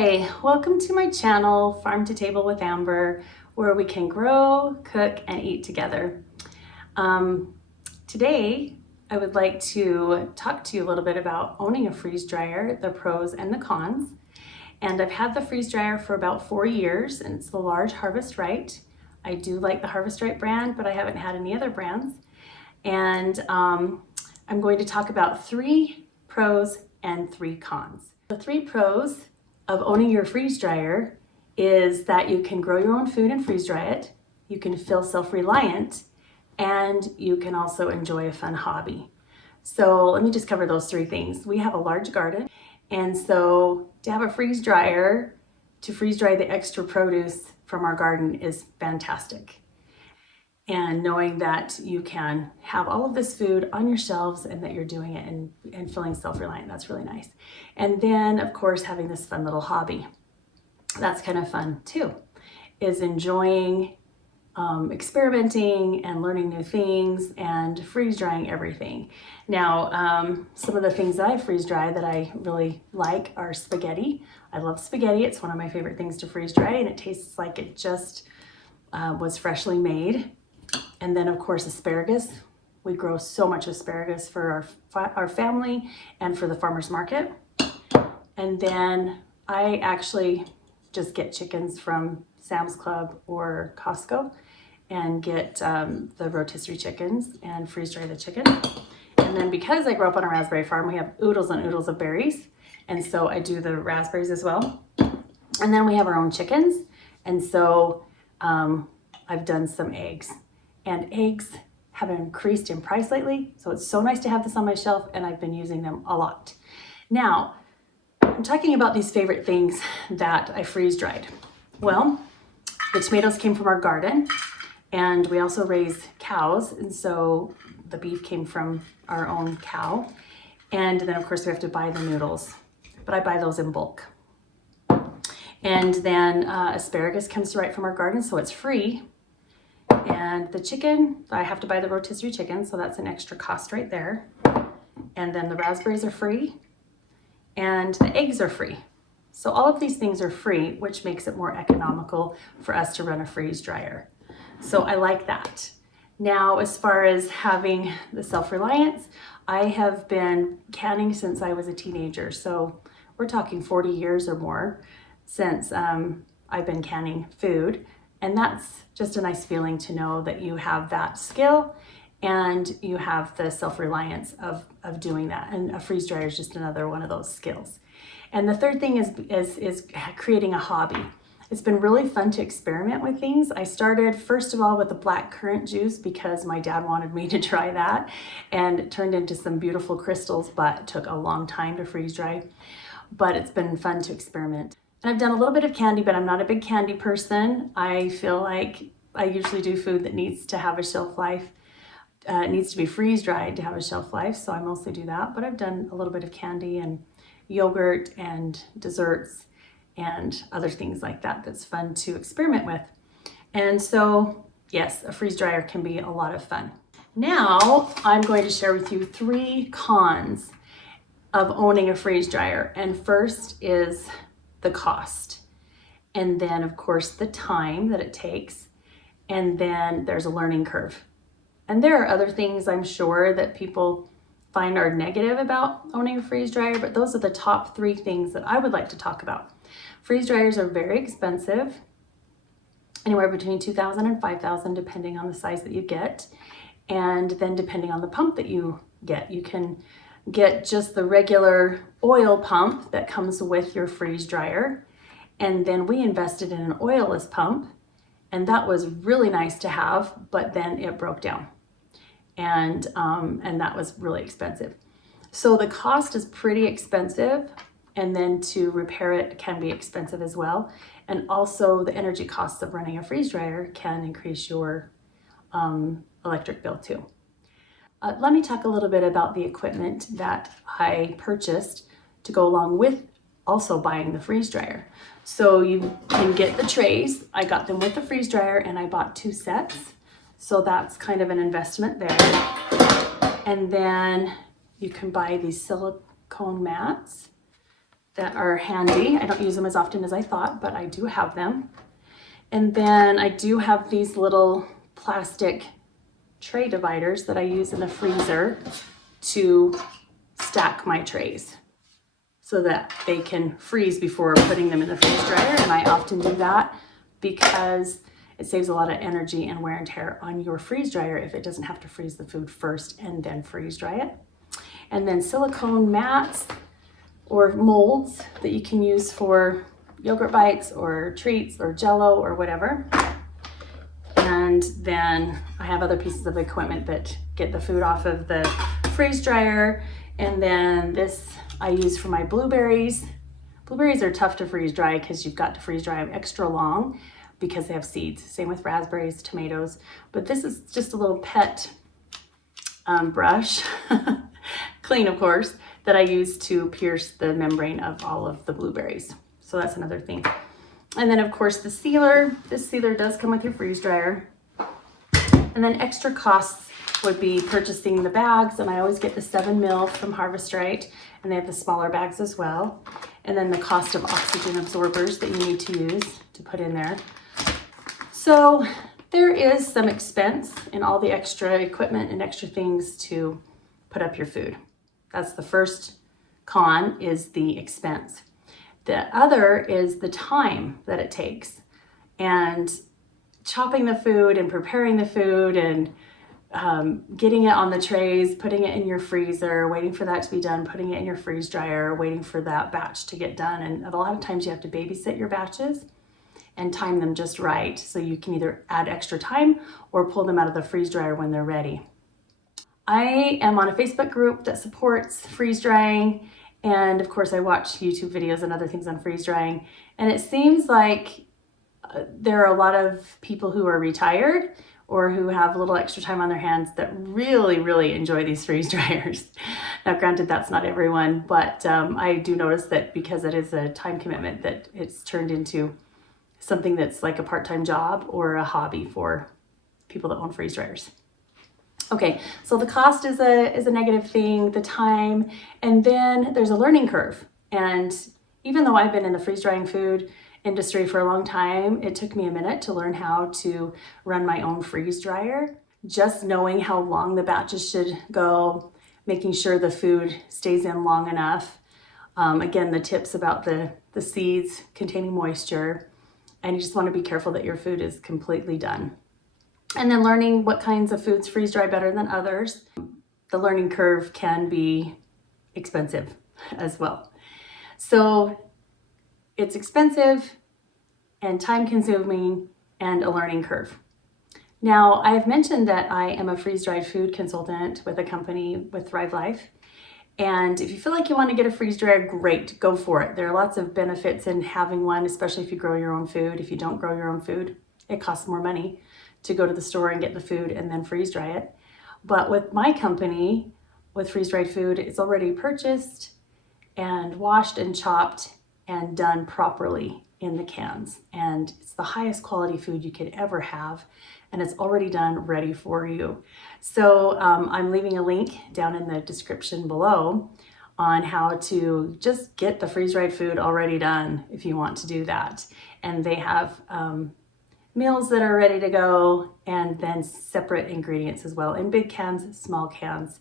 Hi, welcome to my channel, Farm to Table with Amber, where we can grow, cook, and eat together. Today, I would like to talk to you a little bit about owning a freeze dryer, the pros and the cons. And I've had the freeze dryer for about 4 years, and it's the Large Harvest Right. I do like the Harvest Right brand, but I haven't had any other brands. And I'm going to talk about 3 pros and 3 cons. The 3 pros of owning your freeze dryer is that you can grow your own food and freeze dry it, you can feel self-reliant, and you can also enjoy a fun hobby. So let me just cover those 3 things. We have a large garden, and so to have a freeze dryer to freeze dry the extra produce from our garden is fantastic. And knowing that you can have all of this food on your shelves and that you're doing it and feeling self-reliant, that's really nice. And then of course, having this fun little hobby, that's kind of fun too, is enjoying experimenting and learning new things and freeze drying everything. Now, some of the things that I freeze dry that I really like are spaghetti. I love spaghetti. It's one of my favorite things to freeze dry, and it tastes like it just was freshly made. And then of course, asparagus. We grow so much asparagus for our family and for the farmer's market. And then I actually just get chickens from Sam's Club or Costco and get the rotisserie chickens and freeze dry the chicken. And then because I grew up on a raspberry farm, we have oodles and oodles of berries. And so I do the raspberries as well. And then we have our own chickens. And so I've done some eggs. And eggs have increased in price lately, so it's so nice to have this on my shelf, and I've been using them a lot. Now, I'm talking about these favorite things that I freeze dried. Well, the tomatoes came from our garden, and we also raise cows, and so the beef came from our own cow. And then of course we have to buy the noodles, but I buy those in bulk. And then asparagus comes right from our garden, so it's free. And the chicken, I have to buy the rotisserie chicken, so that's an extra cost right there. And then the raspberries are free, and the eggs are free. So all of these things are free, which makes it more economical for us to run a freeze dryer. So I like that. Now, as far as having the self-reliance, I have been canning since I was a teenager. So we're talking 40 years or more since I've been canning food. And that's just a nice feeling to know that you have that skill and you have the self-reliance of doing that. And a freeze dryer is just another one of those skills. And the third thing is creating a hobby. It's been really fun to experiment with things. I started first of all with the black currant juice because my dad wanted me to try that, and it turned into some beautiful crystals, but it took a long time to freeze dry. But it's been fun to experiment. And I've done a little bit of candy, but I'm not a big candy person. I feel like I usually do food that needs to have a shelf life. It needs to be freeze dried to have a shelf life, so I mostly do that. But I've done a little bit of candy and yogurt and desserts and other things like that that's fun to experiment with. And so, yes, a freeze dryer can be a lot of fun. Now, I'm going to share with you 3 cons of owning a freeze dryer. And first is the cost, and then of course the time that it takes, and then there's a learning curve. And there are other things I'm sure that people find are negative about owning a freeze dryer, but those are the top 3 things that I would like to talk about. Freeze dryers are very expensive, anywhere between $2,000 and $5,000 depending on the size that you get, and then depending on the pump that you get. You can get just the regular oil pump that comes with your freeze dryer. And then we invested in an oilless pump, and that was really nice to have, but then it broke down. And that was really expensive. So the cost is pretty expensive, and then to repair it can be expensive as well. And also the energy costs of running a freeze dryer can increase your electric bill too. Let me talk a little bit about the equipment that I purchased to go along with also buying the freeze dryer. So you can get the trays. I got them with the freeze dryer, and I bought 2 sets. So that's kind of an investment there. And then you can buy these silicone mats that are handy. I don't use them as often as I thought, but I do have them. And then I do have these little plastic tray dividers that I use in the freezer to stack my trays so that they can freeze before putting them in the freeze dryer. And I often do that because it saves a lot of energy and wear and tear on your freeze dryer if it doesn't have to freeze the food first and then freeze dry it. And then silicone mats or molds that you can use for yogurt bites or treats or Jell-O or whatever. And then I have other pieces of equipment that get the food off of the freeze dryer. And then this I use for my blueberries. Blueberries are tough to freeze dry because you've got to freeze dry them extra long because they have seeds. Same with raspberries, tomatoes. But this is just a little pet brush, clean of course, that I use to pierce the membrane of all of the blueberries. So that's another thing. And then of course the sealer. This sealer does come with your freeze dryer. And then extra costs would be purchasing the bags, and I always get the 7 mil from Harvest Right, and they have the smaller bags as well. And then the cost of oxygen absorbers that you need to use to put in there. So there is some expense in all the extra equipment and extra things to put up your food. That's the first con, is the expense. The other is the time that it takes, and chopping the food and preparing the food and getting it on the trays, putting it in your freezer, waiting for that to be done, putting it in your freeze dryer, waiting for that batch to get done. And a lot of times you have to babysit your batches and time them just right, so you can either add extra time or pull them out of the freeze dryer when they're ready. I am on a Facebook group that supports freeze drying, and of course I watch YouTube videos and other things on freeze drying, and it seems like there are a lot of people who are retired or who have a little extra time on their hands that really enjoy these freeze dryers. Now granted, that's not everyone, but I do notice that because it is a time commitment, that it's turned into something that's like a part-time job or a hobby for people that own freeze dryers. Okay, so the cost is a negative thing, the time, and then there's a learning curve. And even though I've been in the freeze drying food industry for a long time, it took me a minute to learn how to run my own freeze dryer. Just knowing how long the batches should go, making sure the food stays in long enough. Again, the tips about the seeds containing moisture, and you just want to be careful that your food is completely done. And then learning what kinds of foods freeze dry better than others. The learning curve can be expensive as well. So it's expensive and time consuming and a learning curve. Now, I've mentioned that I am a freeze-dried food consultant with a company with Thrive Life. And if you feel like you want to get a freeze dryer, great, go for it. There are lots of benefits in having one, especially if you grow your own food. If you don't grow your own food, it costs more money to go to the store and get the food and then freeze dry it. But with my company, with freeze-dried food, it's already purchased and washed and chopped and done properly in the cans. And it's the highest quality food you could ever have. And it's already done, ready for you. So I'm leaving a link down in the description below on how to just get the freeze-dried food already done if you want to do that. And they have meals that are ready to go, and then separate ingredients as well, in big cans, small cans,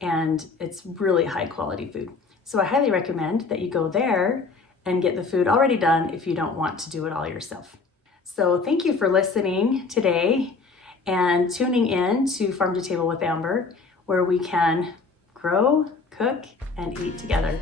and it's really high quality food. So I highly recommend that you go there and get the food already done if you don't want to do it all yourself. So thank you for listening today and tuning in to Farm to Table with Amber, where we can grow, cook, and eat together.